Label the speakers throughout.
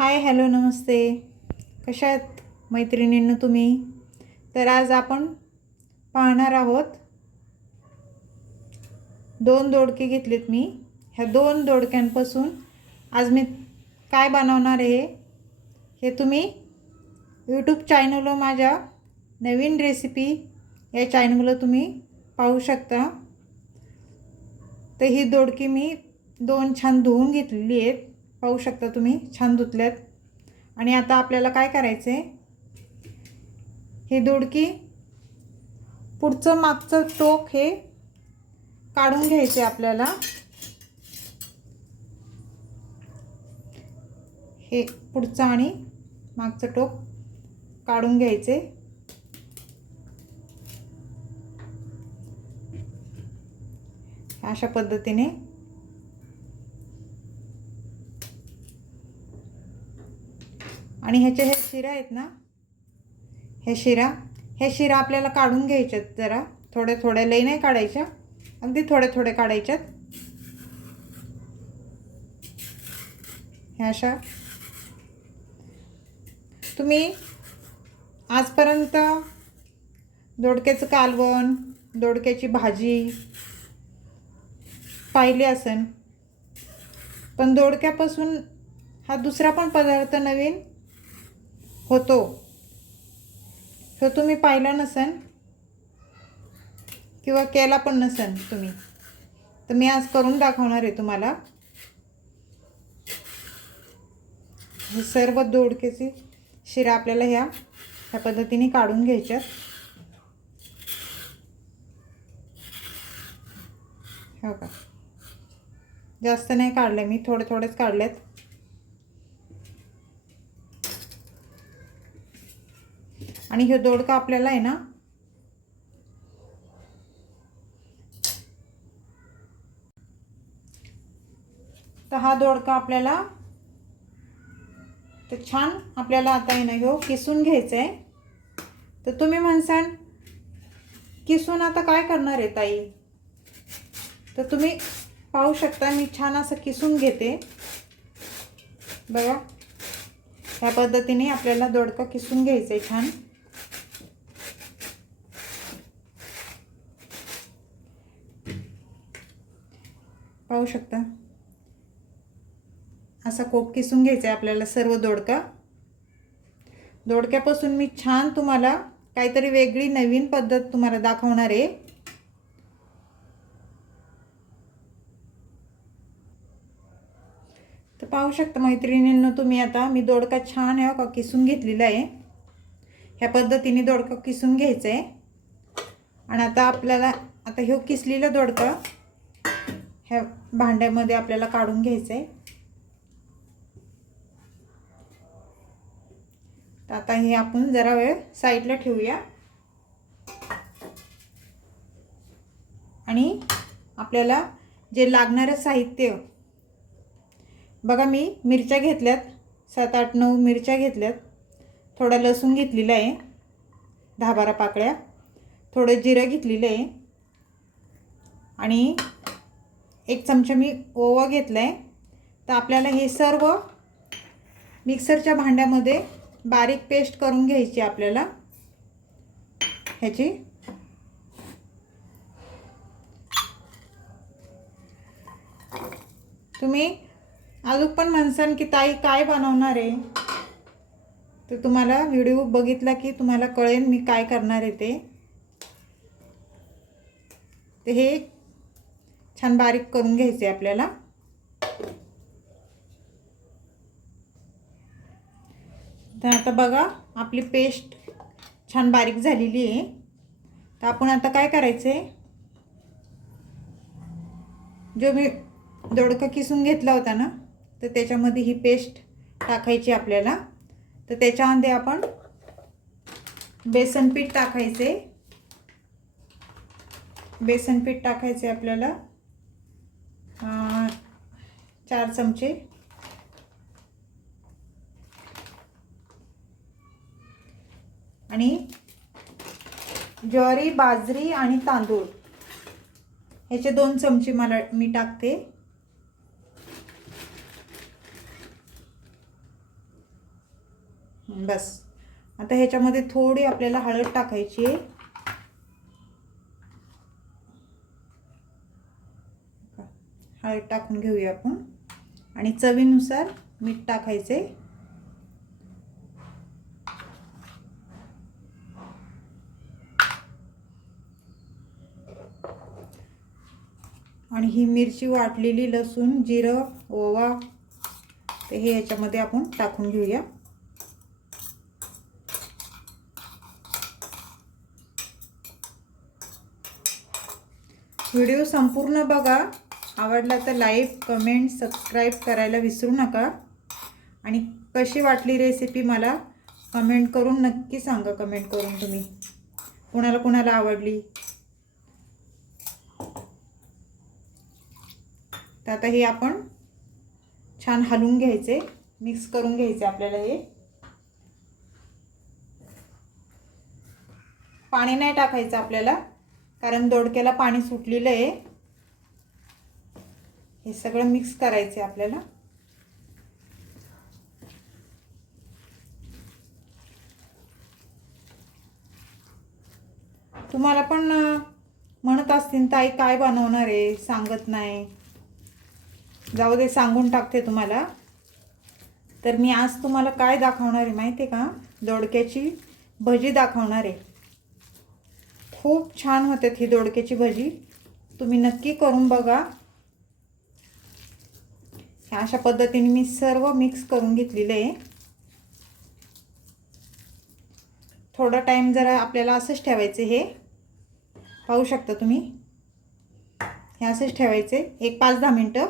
Speaker 1: Hi hello नमस्ते. कशा आहेत मैत्रिणींनो तुम्ही? तर आज आपण पाहणार आहोत दोन दोडके घेतलेत मी. ह्या दोन दोडक्यांपासून आज मी काय बनवणार आहे हे तुम्ही यूट्यूब चॅनलवर माझ्या नवीन रेसिपी या चॅनलवर तुम्ही पाहू शकता. तर ही दोडकी मी दोन छान धुवून घेतलेली आहेत. पाहू शकता तुम्ही छान धुतल्यात. आणि आता आपल्याला काय करायचं आहे ही दोडकी पुढचं मागचं टोक हे काढून घ्यायचे आपल्याला. हे पुढचं आणि मागचं टोक काढून घ्यायचे अशा पद्धतीने आणि ह्याचे हे शिरा आहेत ना हे शिरा हे शिरा आपल्याला काढून घ्यायच्यात जरा. थोड्या थोड्या लई नाही काढायच्या. अगदी थोडे थोडे काढायच्यात. ह्या अशा. तुम्ही आजपर्यंत दोडक्याचं कालवण दोडक्याची भाजी पाहिली असेल. पण दोडक्यापासून हा दुसरा पण पदार्थ नवीन होतो. तो तुम्ही पाहिला नसन किंवा केला पण नसन तुम्ही तर मी आज करून दाखवणार आहे तुम्हाला. हे सर्व दोडकेची शिरा आपल्याला ह्या ह्या पद्धतीने काढून घ्यायच्यात. हो का जास्त नाही काढले मी थोडे थोडेच काढलेत. आणि हे दोडका आपल्याला आहे ना तर हा दोडका आपल्याला तर छान आपल्याला आता आहे ना ह्यो किसून घ्यायचं आहे तर तुम्ही म्हणसाल किसून आता काय करणार आहे ताई? तर तुम्ही पाहू शकता मी छान असं किसून घेते. बघा ह्या पद्धतीने आपल्याला दोडका किसून घ्यायचं आहे छान. पाहू शकता. असा कोप किसून घ्यायचा आहे आपल्याला सर्व दोडका. दोडक्यापासून मी छान तुम्हाला काहीतरी वेगळी नवीन पद्धत तुम्हाला दाखवणार आहे. तर पाहू शकता मैत्रिणींनो तुम्ही आता मी दोडका छान आहे का किसून घेतलेला आहे. ह्या पद्धतीने दोडका किसून घ्यायचं आहे. आणि आता आपल्याला आता ह्यो किसलेला दोडका ह्या भांड्यामध्ये आपल्याला काढून घ्यायचं आहे तर आता हे आपण जरा वेळ साईडला ठेवूया. आणि आपल्याला जे लागणारं साहित्य बघा मी मिरच्या घेतल्यात सात आठ नऊ मिरच्या घेतल्यात. थोडा लसूण घेतलेला आहे दहा बारा पाकळ्या. थोडं जिरं घेतलेलं आहे. आणि एक चमचा मी ओवा घेतला आहे तर आपल्याला हे सर्व मिक्सरच्या भांड्यामध्ये बारीक पेस्ट करून घ्यायची आपल्याला. ह्याची. तुम्ही अजून पण म्हणसान की ताई काय बनवणार आहे? तर तुम्हाला व्हिडिओ बघितला की तुम्हाला कळेल मी काय करणार आहे ते. हे छान बारीक करून घ्यायचे आपल्याला. तर आता बघा आपली पेस्ट छान बारीक झालेली आहे. तर आपण आता काय करायचं आहे जो मी दोडका किसून घेतला होता ना तर त्याच्यामध्ये ही पेस्ट टाकायची आपल्याला. तर त्याच्यामध्ये आपण बेसन पीठ टाकायचे बेसन पीठ टाकायचे आपल्याला. चार चमचे. आणि ज्वारी बाजरी आणि तांदूळ. ह्याचे दोन चमचे मला मी टाकते. बस. आता ह्याच्यामध्ये थोडी आपल्याला हळद टाकायची आहे. हळद टाकून घेऊया आपण. आणि चवीनुसार मीठ टाकायचे. आणि ही मिरची वाटलेली लसूण जिरं ओवा ते हे याच्यामध्ये आपण टाकून घेऊया. व्हिडिओ संपूर्ण बघा. आवडला तर लाईक कमेंट सबस्क्राईब करायला विसरू नका. आणि कशी वाटली रेसिपी मला कमेंट करून नक्की सांगा कमेंट करून तुम्ही. कोणाला कुणाला आवडली? तर आता हे आपण छान हलवून घ्यायचे मिक्स करून घ्यायचे आपल्याला हे. पाणी नाही टाकायचं आपल्याला कारण दोडक्याला पाणी सुटलेलं आहे. हे सगळं मिक्स करायचं आहे आपल्याला. तुम्हाला पण म्हणत असतील ताई काय बनवणार आहे? सांगत नाही. जाऊ दे सांगून टाकते तुम्हाला. तर मी आज तुम्हाला काय दाखवणार आहे माहिती आहे का? दोडक्याची भजी दाखवणार आहे. खूप छान होतात ही दोडक्याची भजी. तुम्ही नक्की करून बघा. ह्या अशा पद्धतीने मी सर्व मिक्स करून घेतलेलं आहे. थोडा टाईम जरा आपल्याला असंच ठेवायचं हे पाहू शकता तुम्ही? हे असंच ठेवायचे एक पाच दहा मिनटं.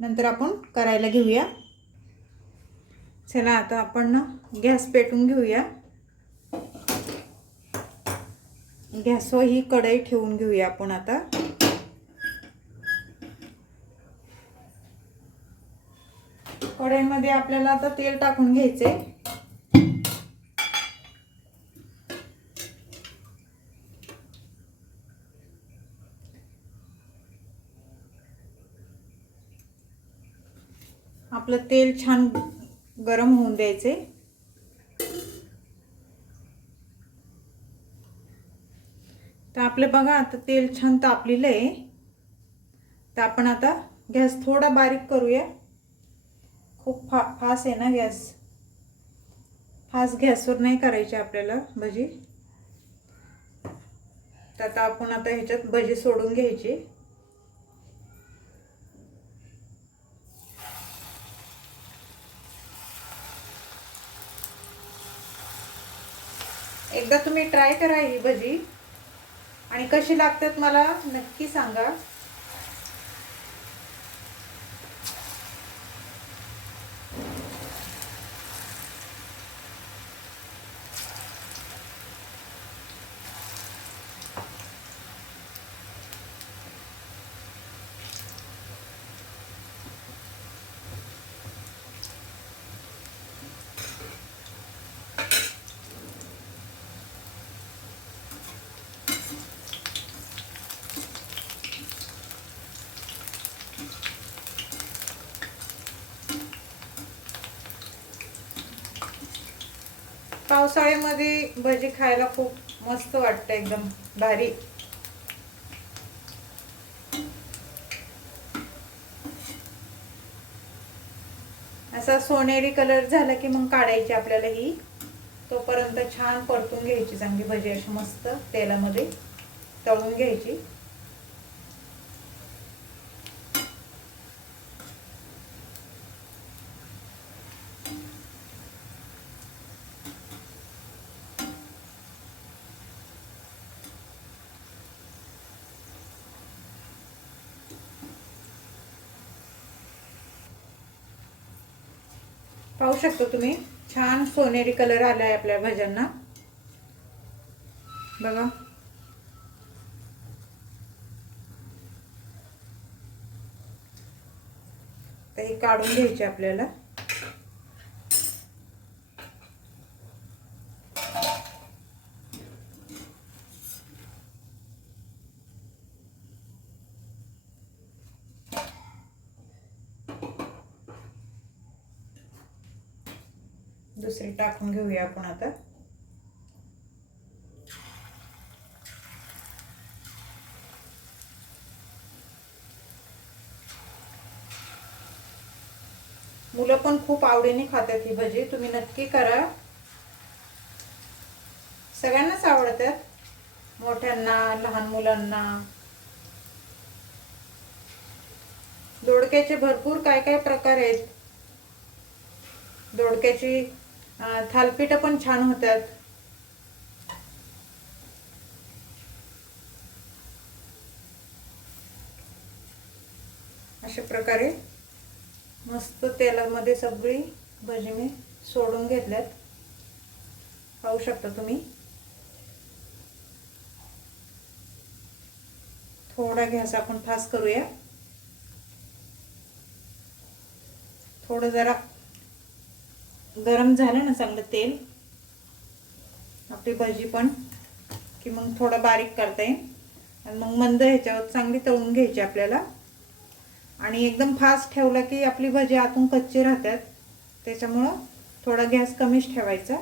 Speaker 1: नंतर आपण करायला घेऊया. चला आता आपण ना गॅस पेटून घेऊया. गॅसवर ही कढई ठेवून घेऊया आपण आता. कढईमध्ये आपल्याला आता तेल टाकून घ्यायचे आपलं तेल छान गरम होऊन द्यायचे तर आपले बघा आता तेल छान तापलेलं आहे. तर आपण आता गॅस थोडा बारीक करूया. खूप फा फास्ट आहे ना गॅस? फास गॅसवर नाही करायची आपल्याला भजी. तर आता आपण आता ह्याच्यात भजी सोडून घ्यायची. एकदा तुम्ही ट्राय करा ही भजी. आणि कशी लागतात मला नक्की सांगा. पावसाळ्यामध्ये भजी खायला खूप मस्त वाटतं एकदम. भारी. असा सोनेरी कलर झाला की मग काढायची आपल्याला ही. तोपर्यंत छान परतून घ्यायची चांगली भजी अशी मस्त तेलामध्ये तळून घ्यायची. पाहू शकतो तुम्ही. छान सोनेरी कलर आला आहे आपल्या भाज्यांना बघा. तर हे काढून घ्यायचे आपल्याला. दुसरी टाकून घेऊया आपण आता. मुलं पण खूप आवडीने खातात ही भजी तुम्ही नक्की करा. सगळ्यांनाच आवडतात मोठ्यांना लहान मुलांना. दोडक्याचे भरपूर काय काय प्रकार आहेत. दोडक्याची थालपीठं पण छान होतात अशा प्रकारे मस्त तेलामध्ये सगळी भजी मी सोडून घेतल्यात. पाहू शकता तुम्ही. थोडा गॅस आपण फास्ट करूया. थोडं जरा गरम झालं ना चांगलं तेल आपली भाजी पण की मग थोडं बारीक करता. येईल आणि मग मंद ह्याच्यावर चांगली तळून घ्यायची आपल्याला. आणि एकदम फास्ट ठेवलं की आपली भाजी आतून कच्ची राहतात. त्याच्यामुळं थोडा गॅस कमीच ठेवायचा.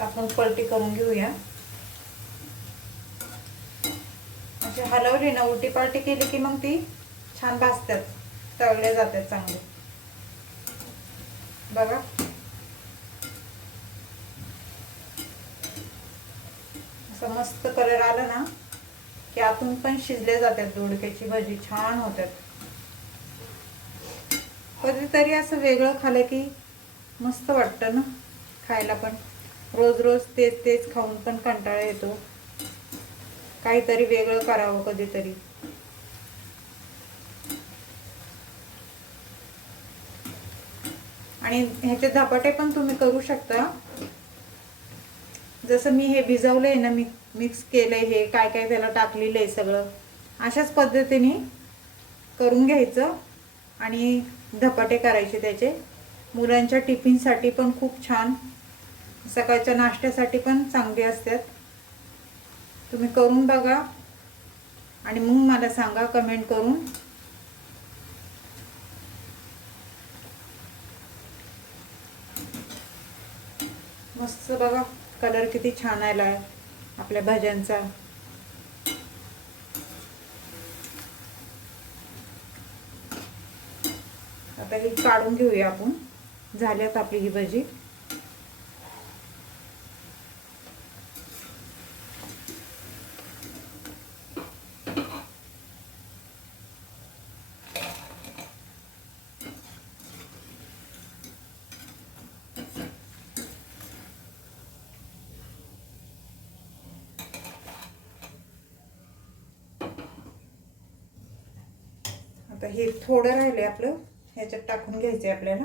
Speaker 1: आपण पलटी करून घेऊया. अशी हलवली ना उलटी पालटी केली की मग ती छान भाजतात तळले जातात चांगले. बघा. असं मस्त कलर आला ना की आतून पण शिजले जातात दोडक्याची भाजी छान होतात कधीतरी असं वेगळं खाल्लं की मस्त वाटतं ना खायला पण. रोज रोज तेच तेच खाऊन पण कंटाळा येतो. काहीतरी वेगळं करावं कधीतरी. आणि ह्याचे धपाटे पण तुम्ही करू शकता. जसं मी हे भिजवलंय ना मी मिक्स केलंय हे काय काय त्याला टाकलेलं आहे सगळं अशाच पद्धतीने करून घ्यायचं. आणि धपाटे करायचे त्याचे. मुलांच्या टिफिनसाठी पण खूप छान. सकाळच्या नाश्त्यासाठी पण चांगली असतात. तुम्ही करून बघा. आणि मग मला सांगा कमेंट करून. मस्त बघा कलर किती छान आला आहे आपल्या भाज्यांचा. आता ही काढून घेऊया आपण. झाल्यात आपली ही भजी. आता हे थोडं राहिले आपलं. ह्याच्यात टाकून घ्यायचं आहे आपल्याला.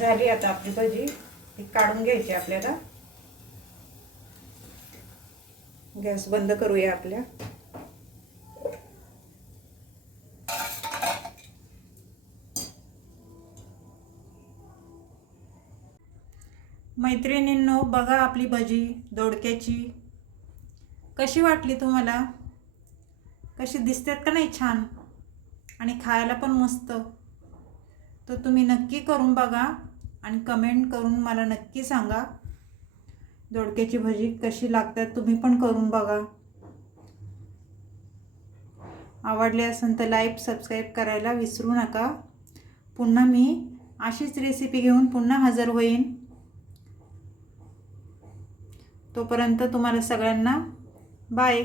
Speaker 1: झाली आता आपली भजी. ही काढून घ्यायची आपल्याला. गॅस बंद करूया आपल्या. मैत्रिणींनो बघा आपली भजी दोडक्याची. कशी वाटली तुम्हाला? कशी दिसतात का नाही छान? आणि खायला पण मस्त. तर तुम्ही नक्की करून बघा. आणि कमेंट करून मला नक्की सांगा. दोडक्याची भजी कशी लागतात तुम्ही पण करून बघा. आवडले असेल तर लाईक सबस्क्राईब करायला विसरू नका. पुन्हा मी अशीच रेसिपी घेऊन पुन्हा हजर होईन. तोपर्यंत तुम्हाला सगळ्यांना बाय